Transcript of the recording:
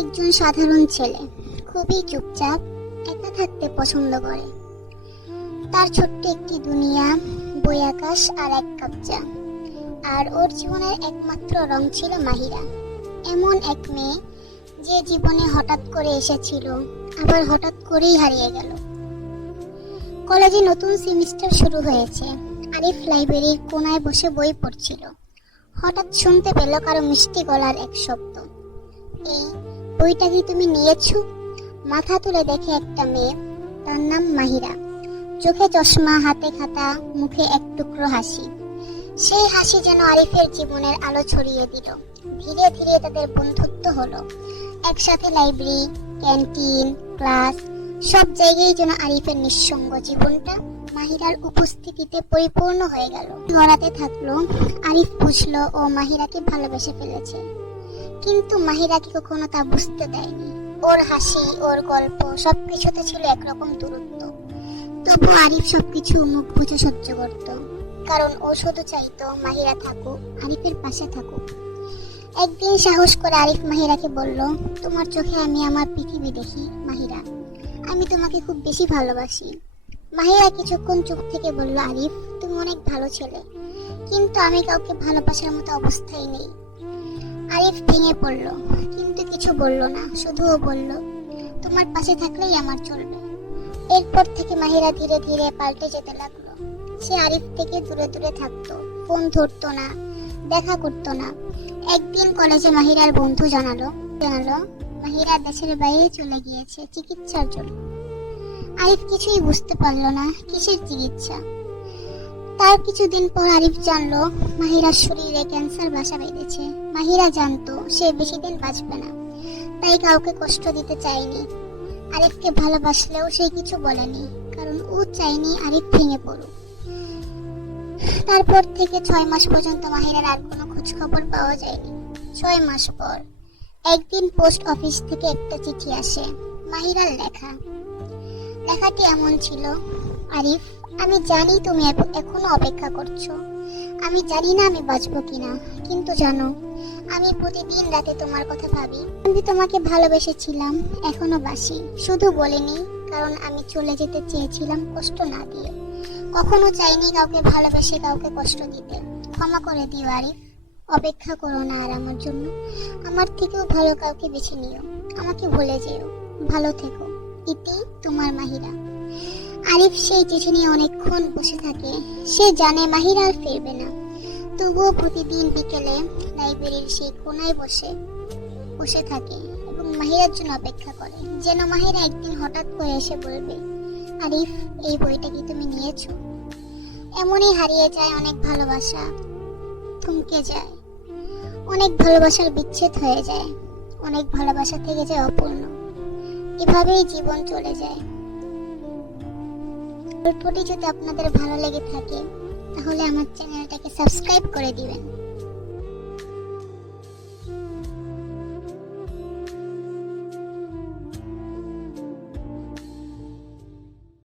একজন সাধারণ ছেলে, খুবই চুপচাপ, একা থাকতে পছন্দ করে। তার ছোট্ট একটি দুনিয়া, বই, আকাশ আর এক কাপ চা। আর ওর জীবনের একমাত্র রং ছিল মাহিরা, এমন এক মেয়ে যে জীবনে হঠাৎ করে এসেছিল, আবার হঠাৎ করেই হারিয়ে গেল। কলেজে নতুন সেমিস্টার শুরু হয়েছে। আরিফ লাইব্রেরির কোনায় বসে বই পড়ছিল। হঠাৎ শুনতে পেল কারো মিষ্টি গলার এক শব্দ, এই বইটা কি তুমি নিয়েছো? মাথা তুলে দেখে একটা মেয়ে, তার নাম মাহিরা। চোখে চশমা, হাতে খাতা, মুখে এক টুকরো হাসি। সেই হাসি যেন আরিফের জীবনের আলো ছড়িয়ে দিল। ধীরে ধীরে তাদের বন্ধুত্ব হলো। একসাথে লাইব্রেরি, ক্যান্টিন, ক্লাস, সব জায়গায় যেন আরিফের নিঃসঙ্গ জীবনটা মাহিরার উপস্থিতিতে পরিপূর্ণ হয়ে গেল। গড়াতে থাকলো। আরিফ বুঝলো ও মাহিরাকে ভালোবেসে ফেলেছে, কিন্তু মাহিরা কি কখনো তা বুঝতে দেয়নি। ওর হাসি, ওর গল্প, সবকিছুতে ছিল একরকম দূরত্ব। তবু আরিফ সবকিছু মুখ বুঝে সহ্য করত, কারণ ও শুধু চাইতো মাহিরা থাকুক, আরিফের পাশে থাকুক। একদিন সাহস করে আরিফ মাহিরাকে বলল, তোমার চোখে আমি আমার পৃথিবী দেখি মাহিরা, আমি তোমাকে খুব বেশি ভালোবাসি। মাহিরা কিছুক্ষণ চুপ থেকে বলল, আরিফ তুমি অনেক ভালো ছেলে, কিন্তু আমি কাউকে ভালোবাসার মতো অবস্থায় নেই। আরিফ ভেঙে পড়ল, কিন্তু কিছু বলল না, শুধু ও বলল, তোমার পাশে থাকলেই আমার চলবে। এরপর থেকে মাহিরা ধীরে ধীরে পাল্টে যেতে লাগলো। সে আরিফ থেকে দূরে দূরে থাকতো, ফোন ধরতো না, দেখা করতো না। একদিন কলেজে মাহিরার বন্ধু জানালো মাহিরা দেশের বাইরে চলে গিয়েছে চিকিৎসার জন্য। আরিফ কিছুই বুঝতে পারলো না, কিসের চিকিৎসা। তার কিছুদিন পর আরিফ জানলো মাহিরার শরীরে ক্যান্সার বাসা বেঁধেছে। মাহিরা জানতো সে বেশি দিন বাঁচবে না, তাই কাউকে কষ্ট দিতে চায়নি। আরিফকে ভালোবাসলেও সে কিছু বলেনি, কারণ ও চায়নি আরিফ ভেঙে পড়ুক। তারপর থেকে 6 মাস পর্যন্ত মাহিরার আর কোনো খোঁজ খবর পাওয়া যায়নি। 6 মাস পর একদিন পোস্ট অফিস থেকে একটা চিঠি আসে, মাহিরার লেখা। লেখাটি এমন ছিল, আরিফ আমি জানি তুমি এখনো অপেক্ষা করছো, আমি জানি না আমি বাঁচবো কিনা, কিন্তু জানো আমি প্রতিদিন রাতে তোমার কথা ভাবি। আমি তোমাকে ভালোবেসেছিলাম, এখনো বাসি, শুধু বলিনি কারণ আমি চলে যেতে চেয়েছিলাম কষ্ট না দিয়ে। কখনো চাইনি কাউকে ভালোবেসে কাউকে কষ্ট দিতে। ক্ষমা করে দিও আরিফ, অপেক্ষা করো না আর আমার জন্য। আমার থেকেও ভালো কাউকে বেছে নিও, আমাকে ভুলে যেও, ভালো থেকো। ইতি তোমার মাহিরা। আরিফ সেই চিঠি নিয়ে অনেকক্ষণ বসে থাকে। সে জানে মাহিরা আর ফিরবে না, তবুও প্রতিদিন বিকেলে লাইব্রেরির সেই কোনায় বসে থাকে এবং মাহিরার জন্য অপেক্ষা করে, যেন মাহিরা একদিন হঠাৎ করে এসে বলবে, আরিফ এই বইটা কি তুমি নিয়েছো? এমনই হারিয়ে যায় অনেক ভালোবাসা, থমকে যায় অনেক ভালোবাসার, বিচ্ছেদ হয়ে যায় অনেক ভালোবাসা, থেকে যায় অপূর্ণ। এভাবেই জীবন চলে যায়। গল্পটি যদি আপনাদের ভালো লেগে থাকে তাহলে আমার চ্যানেলটাকে সাবস্ক্রাইব করে দিবেন।